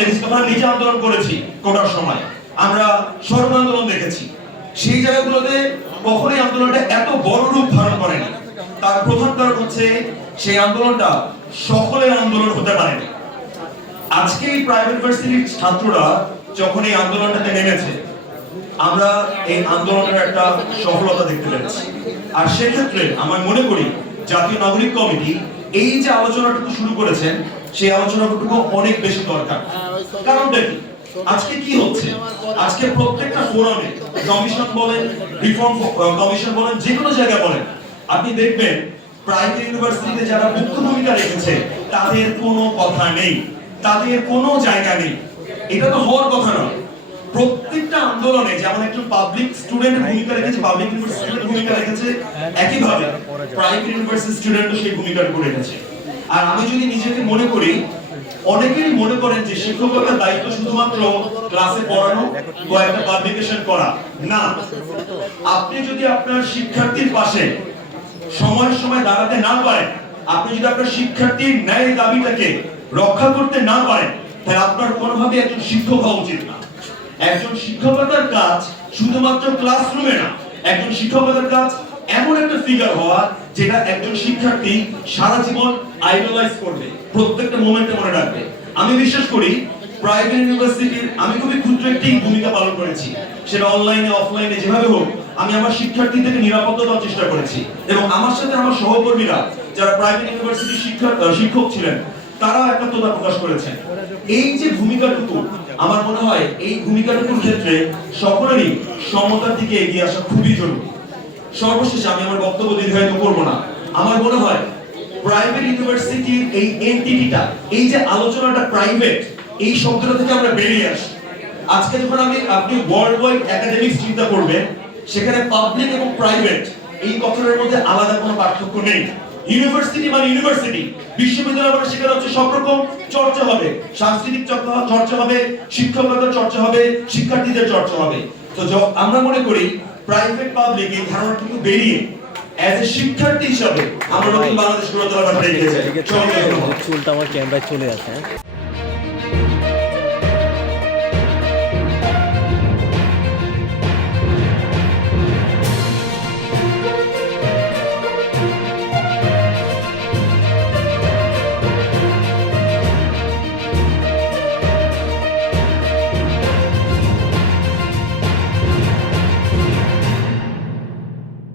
দেখেছি, তখন নিজে আন্দোলন করেছি কোটার সময়, আমরা সর্ব আন্দোলন দেখেছি। সেই জায়গাগুলোতে কখনোই আন্দোলনটা এত বড় রূপ ধারণ করেনি। তার প্রধান কারণ হচ্ছে সেই আন্দোলনটা সকলের আন্দোলন হতে পারেনি। আজকে এই প্রাইভেট ভার্সিটির ছাত্ররা যখন এই আন্দোলনটাতে নেমেছে, আমরা এই আন্দোলনের একটা সফলতা দেখতে পেরেছি। আর সেক্ষেত্রে আমার মনে করি জাতীয় নাগরিক কমিটি এই যে আলোচনাটুকু শুরু করেছেন, সেই আলোচনাটুকু অনেক বেশি দরকার। কারণটা কি? আজকে কি হচ্ছে? আজকে প্রত্যেকটা ফোরামে, কমিশন বলেন, রিফর্ম কমিশন বলেন, যে কোনো জায়গায় বলেন, আপনি দেখবেন প্রাইভেট ইউনিভার্সিটিতে যারা মুখ্য ভূমিকা রেখেছে তাদের কোনো কথা নেই, তাদের কোনো জায়গা নেই। এটা তো হওয়ার কথা নয়। প্রত্যেকটা আন্দোলনে যেমন একজন পাবলিক স্টুডেন্ট ভূমিকা রেখেছে, পাবলিক ইউনিভার্সিটির ভূমিকা রেখেছে, একইভাবে প্রাইভেট ইউনিভার্সিটি স্টুডেন্টও সেই ভূমিকাটা করে রেখেছে। আর আমি যদি নিজেকে মনে করি, অনেকেই মনে করেন যে শিক্ষকতার দায়িত্ব শুধুমাত্র ক্লাসে পড়ানো, কয়েকটা পাবলিকেশন করা না। আপনি যদি আপনার শিক্ষার্থীর পাশে সময়ের সময় দাঁড়াতে না পারেন, আপনি যদি আপনার শিক্ষার্থীর ন্যায় দাবিটাকে রক্ষা করতে না পারেন, তাহলে আপনার কোনোভাবে একজন শিক্ষক হওয়া উচিত না। একজন শিক্ষকতার কাজ শুধুমাত্র ক্লাসরুমে না, একজন শিক্ষকতার কাজ এমন একটা ফিগার হওয়া যেটা একজন শিক্ষার্থী সারা জীবন আইডলাইজ করবে, প্রত্যেকটা মোমেন্টে মনে রাখবে। আমি বিশ্বাস করি প্রাইভেট ইউনিভার্সিটির আমি খুবই ক্ষুদ্র একটি ভূমিকা পালন করেছি, সেটা অনলাইনে অফলাইনে যেভাবে হোক আমি আমার শিক্ষার্থীদেরকে নিরাপত্তা দেওয়ার চেষ্টা করেছি। এবং আমার সাথে আমার সহকর্মীরা যারা প্রাইভেট ইউনিভার্সিটির শিক্ষক ছিলেন, তারা একাত্মতা প্রকাশ করেছেন। এই যে ভূমিকাটুকু, আমার মনে হয় এই ভূমিকাটুকুর ক্ষেত্রে সকলেরই সমতার দিকে এগিয়ে আসা খুবই জরুরি। সর্বশেষে আমি আমার বক্তব্য দীর্ঘায়িত করব না। আমার মনে হয় প্রাইভেট ইউনিভার্সিটির এই এন্টিটিটা, এই যে আলোচনাটা প্রাইভেট, এই শব্দটা থেকে আমরা বেরিয়ে আসি। আজকে যখন আপনি ওয়ার্ল্ড ওয়াইড একাডেমিক্স চিন্তা করবেন, সেখানে পাবলিক এবং প্রাইভেট এই কথার মধ্যে আলাদা কোনো পার্থক্য নেই। ইউনিভার্সিটি মানে ইউনিভার্সিটি, বিশ্ববিদ্যালয় মানে সেখানে হচ্ছে সব রকম চর্চা হবে, সাংস্কৃতিক চর্চা হবে, শিক্ষকতার চর্চা হবে, শিক্ষার্থীদের চর্চা হবে। তো আমরা মনে করি প্রাইভেট পাবলিক এই ধারণা কিন্তু বেরিয়ে এজ এ শিক্ষার্থী হিসাবে আমরা নতুন বাংলাদেশ গড়ে তোলার ব্যাপারে এগিয়ে যাই। চুলটা আমার ক্যামেরায় চলে আসে।